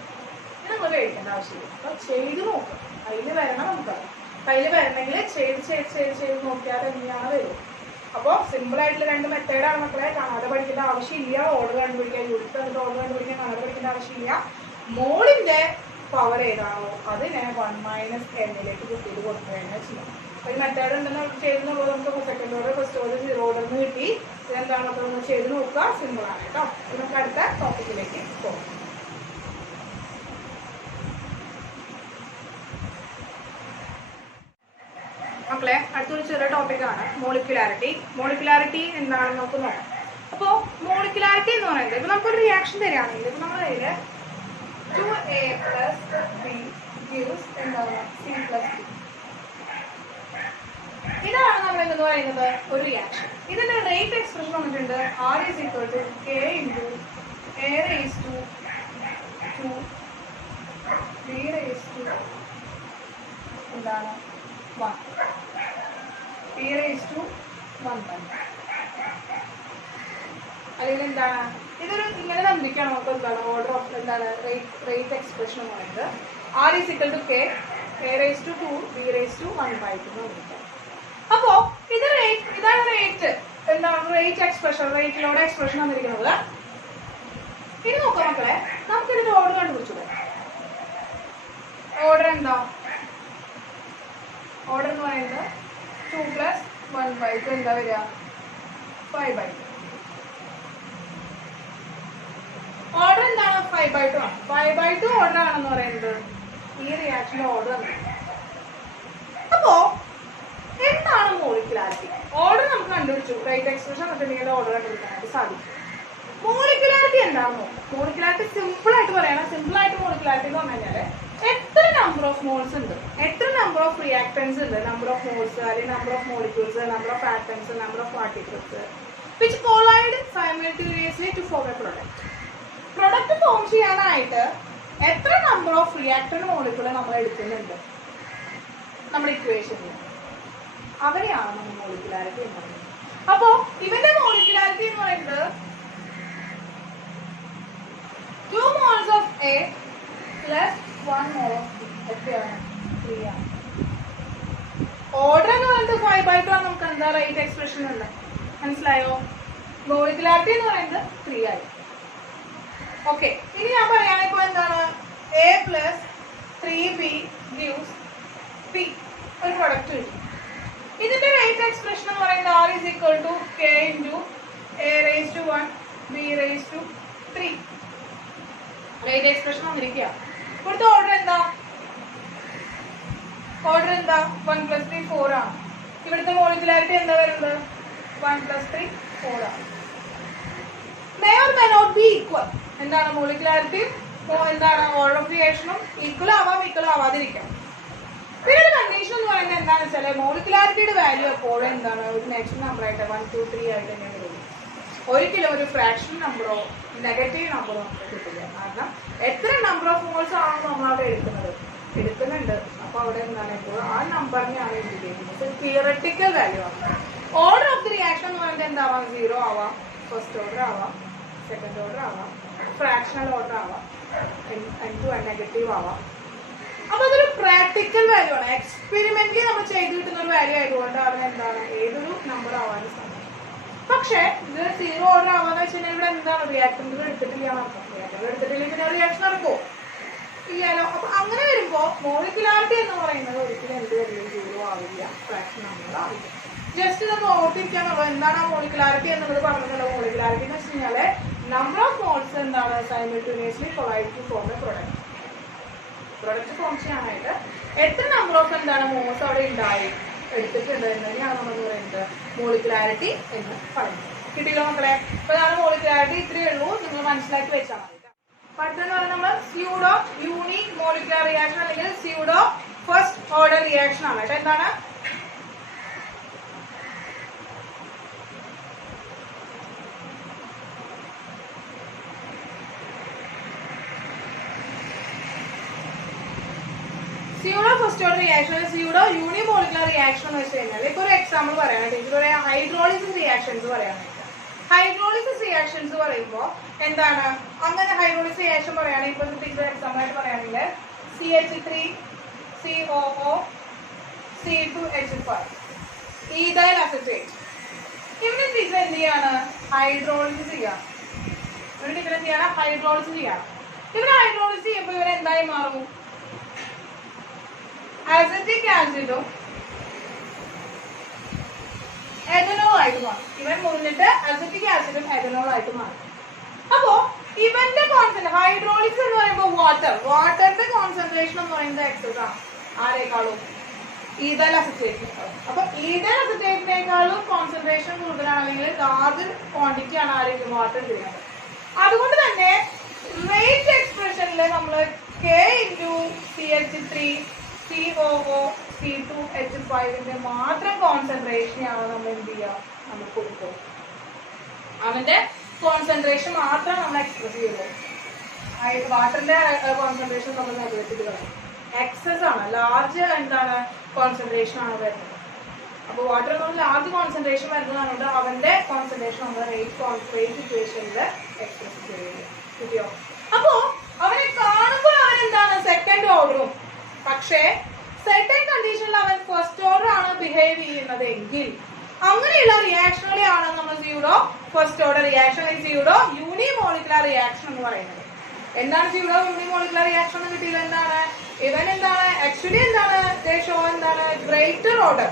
നമ്മൾ കഴിക്കേണ്ട ആവശ്യമില്ല. അപ്പൊ ചെയ്ത് നോക്കുക. കയ്യിൽ വരണം. നമുക്കത് കയ്യിൽ വരണമെങ്കിൽ ചെയ്ത് നോക്കിയാൽ തന്നെയാണ് വരും. അപ്പോൾ സിമ്പിൾ ആയിട്ടുള്ള 2 മെത്തേഡാണ് മക്കളെ. കാണാതെ പഠിക്കേണ്ട ആവശ്യമില്ല. ഓർഡർ കണ്ടുപിടിക്കാൻ യൂണിറ്റ് തന്നിട്ട് ഓർഡർ കണ്ടുപിടിക്കാൻ കാണാതെ പഠിക്കേണ്ട ആവശ്യമില്ല. മോളിന്റെ പവർ ഏതാണോ അതിനെ 1 - n കുട്ടിയിൽ കൊടുക്കുകയാണ് ചെയ്യാം. അപ്പൊ ഈ മെത്തേഡ് ഉണ്ടെന്ന് ചെയ്ത് നോക്കുമ്പോൾ നമുക്ക് second order, first order, 0 order എന്ന് കിട്ടി. ഇതെന്താണ് അപ്പോൾ ഒന്ന് ചെയ്ത് നോക്കുക. സിമ്പിൾ ആണ് കേട്ടോ. നമുക്ക് അടുത്ത ടോപ്പിക്കിലേക്ക് പോകാം. മക്കളെ, അടുത്തൊരു ചെറിയ ടോപ്പിക്കാണ് മോളിക്കുലാരിറ്റി. മോളിക്കുലാരിറ്റി എന്താണെന്ന് നമുക്ക് നോക്കാം. അപ്പോൾ മോളിക്കുലാരിറ്റി എന്ന് പറയുന്നത് ഇപ്പൊ നമുക്കൊരു റിയാക്ഷൻ തരികയാണെങ്കിൽ ഇപ്പൊ നമ്മുടെ കയ്യിൽ 2A + B gives എന്താണ് C + D. ഇതാണ് നമ്മൾ എന്ന് പറയുന്നത് ഒരു റിയാക്ഷൻ. ഇതിന്റെ റേറ്റ് എക്സ്പ്രഷൻ വന്നിട്ടുണ്ട്. R = K × A⁻²⁵ B⁻² എന്താണ് 1 P⁻1. അല്ലെങ്കിൽ എന്താണ് ഇതൊരു ഇങ്ങനെ തന്നിരിക്കുകയാണ്. നമുക്ക് എന്താണ് ഓർഡർ ഓഫ് എന്താണ് റേറ്റ് എക്സ്പ്രഷൻ എന്ന് പറയുന്നത്. R = K, A⁻², B⁻1/2. അപ്പോ ഇത് ഇതാണ് റേറ്റ് എന്താണ് റേറ്റ് എക്സ്പ്രഷൻ, റേറ്റിലൂടെ എക്സ്പ്രഷൻ വന്നിരിക്കുന്നത്. ഇനി നോക്കാം മക്കളെ, നമുക്ക് ഇതിന്റെ ഓർഡർ കണ്ടുപിടിച്ചു. ഓർഡർ എന്താ? ഓർഡർ എന്ന് പറയുന്നത് 2 + 1/2 എന്താ വരിക? 5/2. ഓർഡർ എന്താണ്? 5/2 ആണ്. 5/2 ഓർഡർ ആണെന്ന് പറയുന്നത് ഈ റിയാക്ഷന്റെ ഓർഡർ ആണ്. അപ്പോ എന്ത് മോളിക്കുലാരിറ്റി. ഓർഡർ നമുക്ക് കണ്ടുപിടിച്ചു, റേറ്റ് എക്സ്പ്രഷൻ കണ്ടിട്ടുണ്ടെങ്കിൽ ഓർഡർ കണ്ടുപിടിക്കാനായിട്ട് സാധിക്കും. മോളിക്കുലാരിറ്റി എന്താണോ? മോളിക്കുലാരിറ്റി സിമ്പിൾ ആയിട്ട് പറയണം. സിമ്പിൾ ആയിട്ട് മോളിക്കുലാരിറ്റി എന്ന് പറഞ്ഞു കഴിഞ്ഞാൽ എത്ര നമ്പർ ഓഫ് മോൾസ് ഉണ്ട്, എത്ര നമ്പർ ഓഫ് റിയാക്ടൻസ് ഉണ്ട്, നമ്പർ ഓഫ് മോൾസ് അല്ലെങ്കിൽ number of molecules, number of atoms, number of particles which collide simultaneously to form a product. Product form ചെയ്യാനായിട്ട് എത്ര നമ്പർ ഓഫ് റിയാക്ടർ മോളിക്യൂൾ നമ്മൾ എടുക്കുന്നുണ്ട് നമ്മുടെ ഇക്വേഷനിൽ, അവരെയാണ് നമ്മൾ മോളിക്കുലാരിറ്റി എന്ന് പറയുന്നത്. അപ്പോ ഇവന്റെ മോളിക്കുലാരിറ്റി എന്ന് പറയുന്നത് 2 moles of A plus 1 mole of B എത്രയാണ്? 3 ആണ്. ഓർഡർ എന്ന് പറയുന്നത് 5/2 ആണ്. നമുക്ക് എന്താ റേറ്റ് എക്സ്പ്രഷൻ ഉണ്ട്, മനസ്സിലായോ? മോളിക്കുലാരിറ്റി എന്ന് പറയുന്നത് 3 ആയി. ഓക്കെ, ഇനി ഞാൻ പറയുകയാണെങ്കിൽ ഇപ്പോൾ എന്താണ് A plus 3B gives P ഒരു പ്രൊഡക്റ്റ് കിട്ടും. ഇതിന്റെ റേറ്റ് എക്സ്പ്രഷൻ എന്ന് പറയുന്നത് R is equal to K into A raised to 1 B raised to 3. Rate expression വന്നിരിക്കുക. ഇവിടുത്തെ ഓർഡർ എന്താ? ഓർഡർ എന്താ? 1 plus 3 4 ആണ്. ഇവിടുത്തെ മോളിക്കുലാരിറ്റി എന്താ വരുന്നത്? 1 plus 3 4 ആണ്. May or may not be equal. എന്താണ് മോളിക്കുലാരിറ്റി? എന്താണ് ഓർഡർ ഓഫ് റിയാക്ഷനും ഈക്വൽ ആവാം, ഈക്വൽ ആവാതിരിക്കാം. പിന്നെ ഒരു കണ്ടീഷൻ എന്ന് പറയുന്നത് എന്താണെന്ന് വെച്ചാൽ മോളിക്കുലാരിറ്റിയുടെ വാല്യൂ എപ്പോഴും എന്താണ് ഒരു നാച്ചുറൽ നമ്പർ ആയിട്ട് 1 2 3 ആയിട്ട് തന്നെ വരുള്ളൂ. ഒരിക്കലും ഒരു ഫ്രാക്ഷൻ നമ്പറോ നെഗറ്റീവ് നമ്പറോ നമുക്ക് കിട്ടില്ല. കാരണം എത്ര നമ്പർ ഓഫ് മോൾസ് ആണോ നമ്മൾ അവിടെ എടുക്കുന്നുണ്ട്. അപ്പൊ അവിടെ എന്താണ് എപ്പോഴും ആ നമ്പറിനെയാണ് ഇൻഡിക്കേറ്റ് ചെയ്യുന്നത്. തിയററ്റിക്കൽ വാല്യൂ ആണ്. ഓർഡർ ഓഫ് ദി റിയാക്ഷൻ എന്ന് പറയുന്നത് എന്താവാം? 0 ആവാം, ഫസ്റ്റ് ഓർഡർ ആവാം, സെക്കൻഡ് ഓർഡർ ആവാം, ഫ്രാക്ഷണൽ ഓർഡർ ആവാം, നെഗറ്റീവ് ആവാം. അപ്പൊ അതൊരു പ്രാക്ടിക്കൽ വാല്യൂ ആണ്. എക്സ്പെരിമെന്റലി നമ്മൾ ചെയ്ത് കിട്ടുന്ന ഒരു വാല്യൂ ആയതുകൊണ്ട് അതിന് എന്താണ് ഏതൊരു നമ്പർ ആവാനും സാധിക്കും. പക്ഷെ ഇത് 0 ഓർഡർ ആവാന്ന് വെച്ച് കഴിഞ്ഞാൽ ഇവിടെ എന്താണ് റിയാക്ടന്റുകൾ എടുത്തിട്ടില്ല നടക്കും. റിയാക്ടന്റുകൾ എടുത്തിട്ടില്ലെങ്കിൽ പിന്നെ റിയാക്ഷൻ നടക്കുമോ? ഇല്ലല്ലോ. അപ്പൊ അങ്ങനെ വരുമ്പോ മോളിക്കുലാരിറ്റി എന്ന് പറയുന്നത് ഒരിക്കലും എന്ത് വരില്ല, 0 ആവില്ല, ഫ്രാക്ഷൻ നമ്പർ ആവില്ല. ജസ്റ്റ് ഇതൊന്ന് ഓർത്തിരിക്കാന്നുള്ളൂ. എന്താണ് ആ മോളിക്കുലാരിറ്റി എന്നുള്ളത് പറഞ്ഞല്ലോ. മോളിക്കുലാരിറ്റി എന്ന് വെച്ച് കഴിഞ്ഞാല് നമ്പർ ഓഫ് മോൾസ് എന്താണ് simultaneously collide to form a product. Product form ചെയ്യാനായിട്ട് എത്ര നമ്പർ ഓഫ് എന്താണ് മോൾസ് അവിടെ ഉണ്ടായി എടുത്തിട്ടുണ്ട് എന്നതിനാണ് നമ്മൾ പറയുന്നത് മോളിക്കുലാരിറ്റി എന്ന് പറയുന്നത്. കിട്ടിയല്ലോ മക്കളെ? അപ്പൊ അതാണ് മോളിക്കുലാരിറ്റി. ഇത്രയേ ഉള്ളൂ, നിങ്ങൾ മനസ്സിലാക്കി വെച്ചാൽ മതി. അടുത്തെന്ന് പറയുന്നത് നമ്മൾ സ്യൂഡോ യൂണിക് മോളിക്കുലർ റിയാക്ഷൻ അല്ലെങ്കിൽ സ്യൂഡോ ഫസ്റ്റ് ഓർഡർ റിയാക്ഷൻ ആണ്. കേട്ടോ, എന്താണ് pseudo first order reaction, pseudo unimolecular reaction എന്ന് വെച്ച് കഴിഞ്ഞാൽ ഇപ്പൊ ഒരു എക്സാമ്പിൾ പറയാനായിട്ട് എനിക്ക് പറയാം. ഹൈഡ്രോളിസിസ് റിയാക്ഷൻസ് പറയാനായിട്ട്. ഹൈഡ്രോളിസിസ് റിയാക്ഷൻസ് പറയുമ്പോൾ എന്താണ് അങ്ങനെ ഹൈഡ്രോളിസിസ് റിയാക്ഷൻ പറയുകയാണെങ്കിൽ ഇപ്പൊ ടീച്ചർ എക്സാമ്പിൾ ആയിട്ട് പറയുകയാണെങ്കിൽ CH3 COO C2H5 ethyl acetate. ഇവിടെ ടീച്ചർ എന്ത് ചെയ്യാണ്? ഹൈഡ്രോളിസിസ് ചെയ്യാം. ഇവിടെ ടീച്ചർ എന്ത് ചെയ്യണം? ഹൈഡ്രോളിസിസ് ചെയ്യാം. ഇവിടെ ഹൈഡ്രോളിസിസ് ചെയ്യുമ്പോൾ ഇവരെ എന്തായി മാറും? അസറ്റിക് ആസിഡും എഥനോൾ ആയിട്ട് മാറും. ഇവൻ മുന്നിട്ട് അസറ്റിക് ആസിഡും എഥനോൾ ആയിട്ട് മാറും. അപ്പോ ഇവന്റെ കോൺസെൻട്രേഷൻ ഹൈഡ്രോളിക്സ് എന്ന് പറയുമ്പോൾ വാട്ടറിന്റെ കോൺസെൻട്രേഷൻ എന്ന് പറയുന്നത് എക്സസ് ആണ്. ആരേക്കാളും? ഈഥൈൽ അസറ്റേറ്റിനേക്കാളും. അപ്പൊ ഈഥൈൽ അസറ്റേറ്റിനേക്കാളും കോൺസെൻട്രേഷൻ കൂടുതലാണെങ്കിൽ ലാർജ് ക്വാണ്ടിറ്റി ആണ് ആരെങ്കിലും വാട്ടർ ചെയ്യുന്നത്. അതുകൊണ്ട് തന്നെ റേറ്റ് എക്സ്പ്രഷനിൽ നമ്മൾ K into CH3 COO C2H5 മാത്രം കോൺസെൻട്രേഷനാണ് നമ്മൾ എന്ത് ചെയ്യുക? നമ്മൾ കൊടുക്കും. അവന്റെ കോൺസെൻട്രേഷൻ മാത്രം നമ്മൾ എക്സ്പ്രസ് ചെയ്യുള്ളൂ. വാട്ടറിന്റെ കോൺസെൻട്രേഷൻ നമ്മൾ നിർവഹിച്ചിട്ട് കളയും. എക്സസ് ആണ്, ലാർജ് എന്താണ് കോൺസെൻട്രേഷൻ ആണ് വരുന്നത്. അപ്പോൾ വാട്ടർ എന്ന് പറഞ്ഞാൽ ലാർജ് കോൺസെൻട്രേഷൻ വരുന്നതുകൊണ്ട് അവന്റെ കോൺസെൻട്രേഷൻ നമ്മൾ റേറ്റ് ഇക്വേഷനിൽ എക്സ്പ്രസ് ചെയ്യുക. കിട്ടിയോ? അപ്പോ അവനെ കാണുമ്പോൾ അവൻ എന്താണ് സെക്കൻഡ് ഓർഡറും, പക്ഷേ സെക്കൻഡ് കണ്ടീഷനിൽ അവൻ ഫസ്റ്റ് ഓർഡർ ആണ് ബിഹേവ് ചെയ്യുന്നത് എങ്കിൽ അങ്ങനെയുള്ള റിയാക്ഷനുകളെയാണ് നമ്മൾ സ്യൂഡോ ഫസ്റ്റ് ഓർഡർ റിയാക്ഷൻ അല്ലെങ്കിൽ സ്യൂഡോ യൂണിമോളിക്കുലർ റിയാക്ഷൻ എന്ന് പറയുന്നത്. എന്താണ് സ്യൂഡോ യൂണിമോളിക്കുലർ റിയാക്ഷൻ എന്ന് കിട്ടിയത്? എന്താണ് ഇവൻ എന്താണ് ആക്ച്വലി എന്താണ് ഷോ എന്താണ് ഗ്രേറ്റർ ഓർഡർ,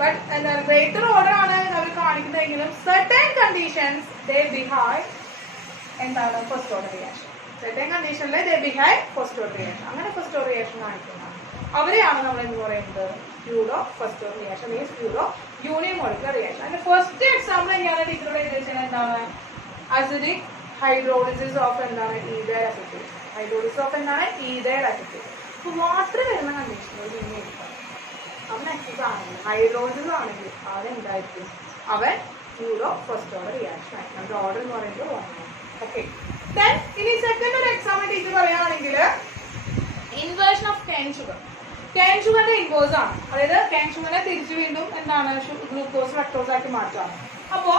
ബട്ട് എന്താണ് ഗ്രേറ്റർ ഓർഡർ ആണ് അവർ കാണിക്കുന്നതെങ്കിലും സെർട്ടൻ കണ്ടീഷൻസ് ദേ ബിഹേവ് എന്താണ് ഫസ്റ്റ് ഓർഡർ റിയാക്ഷൻ. സെർട്ടൻ കണ്ടീഷനിൽ ദേ ബിഹേവ് ഫസ്റ്റ് ഓർഡർ റിയാക്ഷൻ. അങ്ങനെ ഫസ്റ്റ് ഓർഡർ റിയാക്ഷൻ കാണിക്കുന്നതാണ്. അവരെയാണ് നമ്മൾ എന്ന് പറയുന്നത് സ്യൂഡോ ഫസ്റ്റ് ഓർഡർ റിയാക്ഷൻ അല്ലെങ്കിൽ സ്യൂഡോ യൂണിമോളിക്കുലർ റിയാക്ഷൻ. അതിന്റെ ഫസ്റ്റ് എക്സാമ്പിൾ ഞാൻ ടീച്ചറോട് എഴുതിയത് എന്താണ്? അസിഡിക് ഹൈഡ്രോളിസിസ് ഓഫ് എന്താണ്? Ethyl acetate. ഹൈഡ്രോളിസിസ് ഓഫ് എന്താണ്? Ethyl acetate. വാട്ടർ വരുന്ന കണ്ടീഷനുകൾ പിന്നെ എടുക്കാം. അവൻ എക്സസ് ആണെങ്കിൽ ഹൈഡ്രോളിസിസ് ആണെങ്കിൽ അവൻ എന്തായിരിക്കും? അവൻ സ്യൂഡോ ഫസ്റ്റ് ഓർഡർ റിയാക്ഷൻ ആയിരിക്കും. നമ്മുടെ ഓർഡർ എന്ന് പറയുന്നത് റോങ്. ഓക്കെ. ദെൻ ഇനി സെക്കൻഡ് ഒരു എക്സാമ്പിൾ ടീച്ചർ പറയുകയാണെങ്കിൽ inversion of cane sugar. Cane ഷുഗറിന്റെ ഇൻവേഴ്സ് ആണ്. അതായത് കെൻ ഷുഗറിനെ തിരിച്ചു വീണ്ടും എന്താണ്? ഗ്ലൂക്കോസ് ഫ്രക്ടോസ് ആക്കി മാറ്റാം. അപ്പോ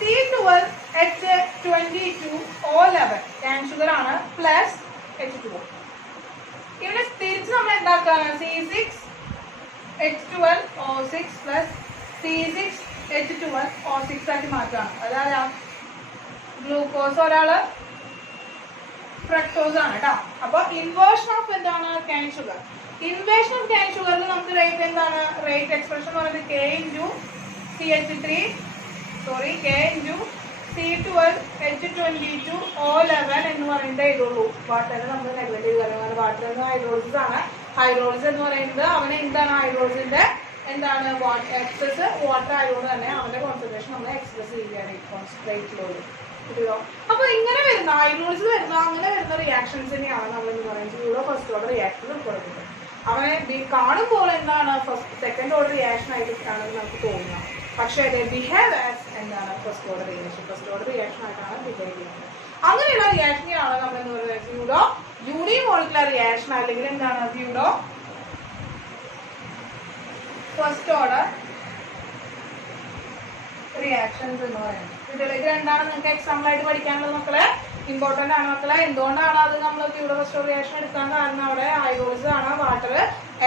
C12H22O11 കെൻ ഷുഗർ ആണ് പ്ലസ് H2O. ഇവിടെ തിരിച്ച് നമ്മൾ എന്താക്കാണ്? C6H12O6 പ്ലസ് C6H12O6 ആക്കി മാറ്റാണ്. അതായത് ഗ്ലൂക്കോസ് ഒരാള് ഫ്രക്ടോസ് ആണ് കേട്ടോ. അപ്പൊ ഇൻവേർഷൻ ഓഫ് എന്താണ്? Cane sugar. Inversion of cane ഷുഗറിൽ നമുക്ക് റേറ്റ് എന്താണ്? റേറ്റ് എക്സ്പ്രഷൻ എന്ന് പറയുന്നത് K into C12H22O11 എന്ന് പറയുന്നത് ഇതുള്ളൂ. വാട്ടറിന് നമ്മൾ നെഗ്ലക്ട് ചെയ്യുക. വാട്ടർ എന്ന് ഹൈഡ്രോളിസിസ് ആണ്. ഹൈഡ്രോളിസിസ് എന്ന് പറയുന്നത് അവന് എന്താണ്? ഹൈഡ്രോളിസിന്റെ എന്താണ്? എക്സസ് വാട്ടർ ആയതുകൊണ്ട് തന്നെ അവന്റെ കോൺസെൻട്രേഷൻ നമ്മൾ എക്സ്പ്രസ് ചെയ്യുകയാണ് കോൺസെൻട്രേറ്റിലോട്. അപ്പൊ ഇങ്ങനെ വരുന്ന ഹൈഡ്രോളിസിസ് വരുന്ന അങ്ങനെ വരുന്ന റിയാക്ഷൻസ് തന്നെയാണ് നമ്മൾ എന്ന് പറയുന്നത് സ്യൂഡോ ഫസ്റ്റ് ഓർഡർ റിയാക്ഷൻ ഉൾപ്പെടുന്നത്. അവനെ കാണുമ്പോൾ എന്താണ്? സെക്കൻഡ് ഓർഡർ റിയാക്ഷൻ ആയിട്ടാണ് നമുക്ക് തോന്നുക. പക്ഷേ ബിഹേവ് ആസ് എന്താണ്? First order reaction. First order reaction ആയിട്ടാണ് ബിഹേവ് ചെയ്യുന്നത്. അങ്ങനെയുള്ള റിയാക്ഷനെയാണ് നമ്മൾ എന്ന് പറയുന്നത് സ്യൂഡോ യൂണിമോളിക്കുലർ റിയാക്ഷൻ അല്ലെങ്കിൽ എന്താണ്? സ്യൂഡോ ഫസ്റ്റ് ഓർഡർ റിയാക്ഷൻസ് എന്ന് പറയുന്നത്. ഇതിലേക്ക് രണ്ടാണ് നിങ്ങൾക്ക് എക്സാമ്പിൾ ആയിട്ട് പഠിക്കാനുള്ളത് മക്കളെ. ഇമ്പോർട്ടന്റ് ആണ് മക്കളെ. എന്തുകൊണ്ടാണ് അത് നമ്മൾ സ്യൂഡോ ഫസ്റ്റ് ഓർഡർ റിയാക്ഷൻ എടുക്കാൻ കാരണം? അവിടെ ഹൈഡ്രോളിസിസ് ആണ്. വാട്ടർ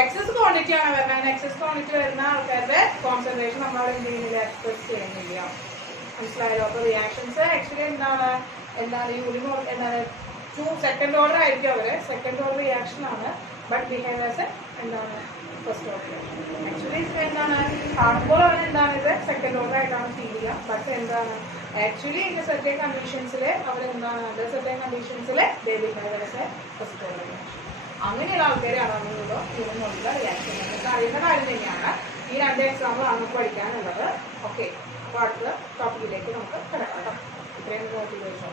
എക്സസ് ക്വാണ്ടിറ്റി ആണ് വരുന്നത്. എക്സസ് ക്വാണ്ടിറ്റി വരുന്ന ആൾക്കാരുടെ കോൺസെൻട്രേഷൻ നമ്മളവിടെ എന്ത് ചെയ്യുന്നില്ല? എക്സ്പ്രസ് ചെയ്യുന്നില്ല. മനസ്സിലായല്ലോ? അപ്പൊ റിയാക്ഷൻസ് ആക്ച്വലി എന്താണ്? യൂണിമോൾ എന്താണ്? സെക്കൻഡ് ഓർഡർ ആയിരിക്കും അവര്. സെക്കൻഡ് ഓർഡർ റിയാക്ഷൻ ആണ്. ബട്ട് ബിഹേവ് ആസ് എന്താണ്? First order reaction. ആക്ച്വലി എന്താണ്? കാണുമ്പോൾ അവൻ എന്താണ്? ഇത് സെക്കൻഡ് ഓർഡർ ആയിട്ടാണ് ഫീൽ ചെയ്യുക. ബട്ട് എന്താണ്? ആക്ച്വലി ഇൻ സെർട്ടൻ കണ്ടീഷൻസിൽ അവരെന്താണ്? അണ്ടർ സെർട്ടൻ കണ്ടീഷൻസിൽ they behave as a first order reaction. അങ്ങനെയുള്ള ആൾക്കാരെയാണ് നമ്മളിവിടെ യൂണിമോളിക്കുലർ റിയാക്ഷൻ. നമുക്ക് അറിയുന്ന കാര്യം തന്നെയാണ്. ഈ രണ്ട് എക്സാമ്പിൾ ആണ് നമുക്ക് പഠിക്കാനുള്ളത്. ഓക്കെ. അപ്പോൾ അടുത്ത ടോപ്പിക്കിലേക്ക് നമുക്ക് കിടക്കാം കേട്ടോ. ഇത്രയും നോക്കി ചോദിച്ചോ.